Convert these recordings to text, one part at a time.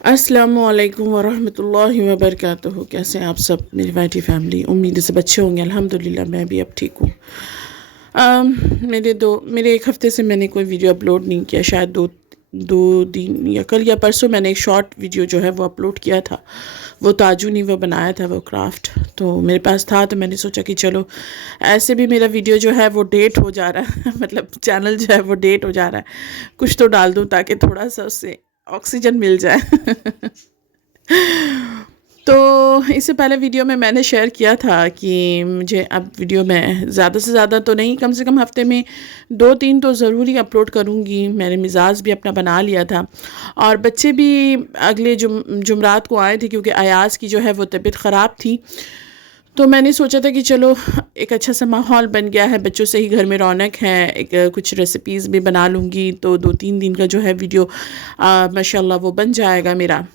अस्सलामुअलैकुम वरहमतुल्लाहि वबरकातुहू। कैसे हैं आप सब, मेरी वाइटी फैमिली? उम्मीद है सब अच्छे होंगे। अल्हम्दुलिल्लाह मैं भी अब ठीक हूँ। मेरे एक हफ़्ते से मैंने कोई वीडियो अपलोड नहीं किया। शायद दो दिन या कल या परसों मैंने एक शॉर्ट वीडियो जो है वो अपलोड किया था। वो ताजू ने वो बनाया था, वो क्राफ्ट तो मेरे पास था, तो मैंने सोचा कि चलो ऐसे भी मेरा वीडियो जो है वो डेट हो जा रहा है मतलब चैनल जो है वो डेट हो जा रहा है, कुछ तो डाल दूँ ताकि थोड़ा सा उससे ऑक्सीजन मिल जाए तो इससे पहले वीडियो में मैंने शेयर किया था कि मुझे अब वीडियो में ज़्यादा से ज़्यादा तो नहीं, कम से कम हफ़्ते में 2-3 तो ज़रूर ही अपलोड करूँगी। मैंने मिजाज भी अपना बना लिया था और बच्चे भी अगले जुमरात को आए थे, क्योंकि अयाज़ की जो है वो तबीयत ख़राब थी। तो मैंने सोचा था कि चलो एक अच्छा सा माहौल बन गया है, बच्चों से ही घर में रौनक है, एक कुछ रेसिपीज़ भी बना लूँगी, तो 2-3 दिन का जो है वीडियो माशाल्लाह वो बन जाएगा मेरा।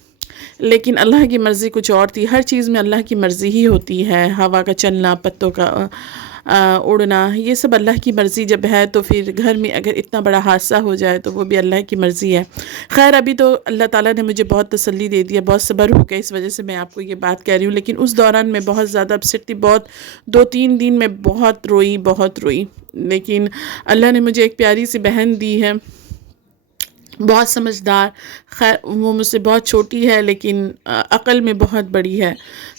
लेकिन अल्लाह की मर्ज़ी कुछ और थी। हर चीज़ में अल्लाह की मर्ज़ी ही होती है। हवा का चलना, पत्तों का उड़ना, ये सब अल्लाह की मर्ज़ी जब है, तो फिर घर में अगर इतना बड़ा हादसा हो जाए तो वो भी अल्लाह की मर्ज़ी है। खैर अभी तो अल्लाह ताला ने मुझे बहुत तसल्ली दे दिया, बहुत सब्र हो गया, इस वजह से मैं आपको ये बात कह रही हूँ। लेकिन उस दौरान मैं बहुत ज़्यादा अपसेट थी, बहुत 2-3 दिन में बहुत रोई। लेकिन अल्लाह ने मुझे एक प्यारी सी बहन दी है, बहुत समझदार। खैर वो मुझसे बहुत छोटी है, लेकिन अक़ल में बहुत बड़ी है।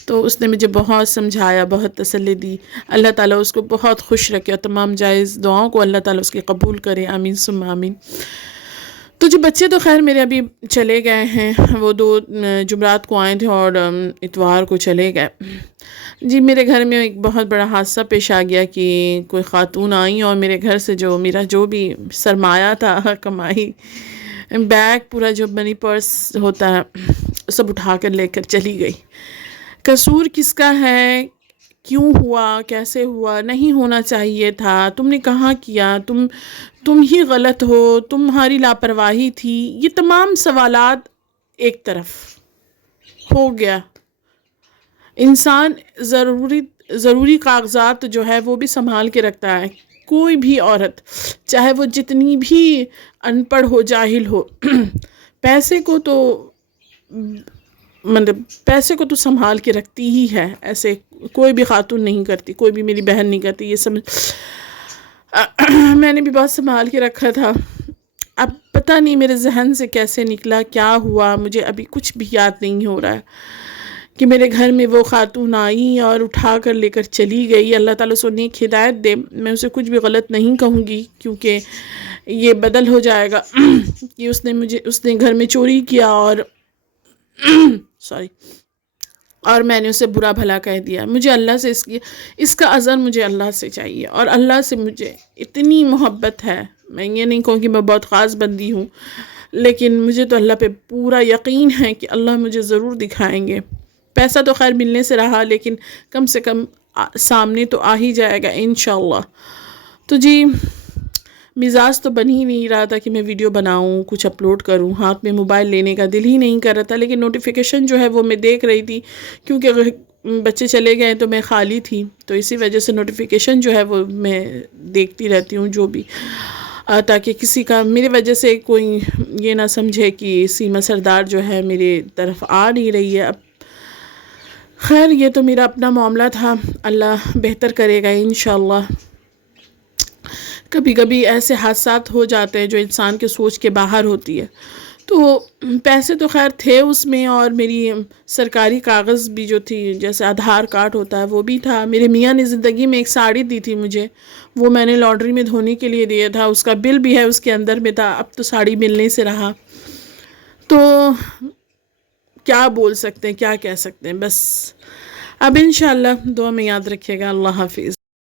तो उसने मुझे बहुत समझाया, बहुत तसल्ली दी। अल्लाह ताला उसको बहुत खुश रखे और तमाम जायज़ दुआओं को अल्लाह ताला उसकी कबूल करे, आमीन सुम्मा आमीन। तो जो बच्चे तो खैर मेरे अभी चले गए हैं, वो 2 जुमरात को आए थे और इतवार को चले गए। जी, मेरे घर में एक बहुत बड़ा हादसा पेश आ गया कि कोई ख़ातून आई और मेरे घर से जो मेरा जो भी सरमाया था, कमाई, बैग पूरा जो मनी पर्स होता है, सब उठा कर लेकर चली गई। कसूर किसका है, क्यों हुआ, कैसे हुआ, नहीं होना चाहिए था, तुमने कहाँ किया, तुम ही गलत हो, तुम्हारी लापरवाही थी, ये तमाम सवालात एक तरफ हो गया। इंसान ज़रूरी कागज़ात जो है वो भी संभाल के रखता है। कोई भी औरत, चाहे वो जितनी भी अनपढ़ हो, जाहिल हो पैसे को तो मतलब पैसे को तो संभाल के रखती ही है। ऐसे कोई भी खातून नहीं करती, कोई भी मेरी बहन नहीं करती, ये समझ मैंने भी बहुत संभाल के रखा था। अब पता नहीं मेरे जहन से कैसे निकला, क्या हुआ, मुझे अभी कुछ भी याद नहीं हो रहा है कि मेरे घर में वो खातून आई और उठा कर लेकर चली गई। अल्लाह ताला उसको नेक हिदायत दे। मैं उसे कुछ भी गलत नहीं कहूँगी, क्योंकि ये बदल हो जाएगा कि उसने घर में चोरी किया और सॉरी, और मैंने उसे बुरा भला कह दिया। मुझे अल्लाह से इसका अज़र मुझे अल्लाह से चाहिए, और अल्लाह से मुझे इतनी मोहब्बत है। मैं ये नहीं कहूँ कि मैं बहुत ख़ास बंदी हूँ, लेकिन मुझे तो अल्लाह पे पूरा यकीन है कि अल्लाह मुझे ज़रूर दिखाएंगे। पैसा तो खैर मिलने से रहा, लेकिन कम से कम सामने तो आ ही जाएगा इंशाअल्लाह। तो जी, मिजाज तो बन ही नहीं रहा था कि मैं वीडियो बनाऊं, कुछ अपलोड करूं। हाथ में मोबाइल लेने का दिल ही नहीं कर रहा था, लेकिन नोटिफिकेशन जो है वो मैं देख रही थी, क्योंकि अगर बच्चे चले गए तो मैं खाली थी, तो इसी वजह से नोटिफिकेशन जो है वो मैं देखती रहती हूँ, जो भी ताकि किसी का मेरी वजह से कोई ये ना समझे कि सीमा सरदार जो है मेरे तरफ आ नहीं रही है। अब खैर ये तो मेरा अपना मामला था, अल्लाह बेहतर करेगा इंशाअल्लाह। कभी कभी ऐसे हादसात हो जाते हैं जो इंसान के सोच के बाहर होती है। तो पैसे तो खैर थे उसमें, और मेरी सरकारी कागज़ भी जो थी, जैसे आधार कार्ड होता है, वो भी था। मेरे मियाँ ने ज़िंदगी में एक साड़ी दी थी मुझे, वो मैंने लॉन्ड्री में धोने के लिए दिया था, उसका बिल भी है उसके अंदर में था। अब तो साड़ी मिलने से रहा, तो क्या बोल सकते हैं, क्या कह सकते हैं। बस अब इंशाअल्लाह दुआ में याद रखिएगा। अल्लाह हाफिज़।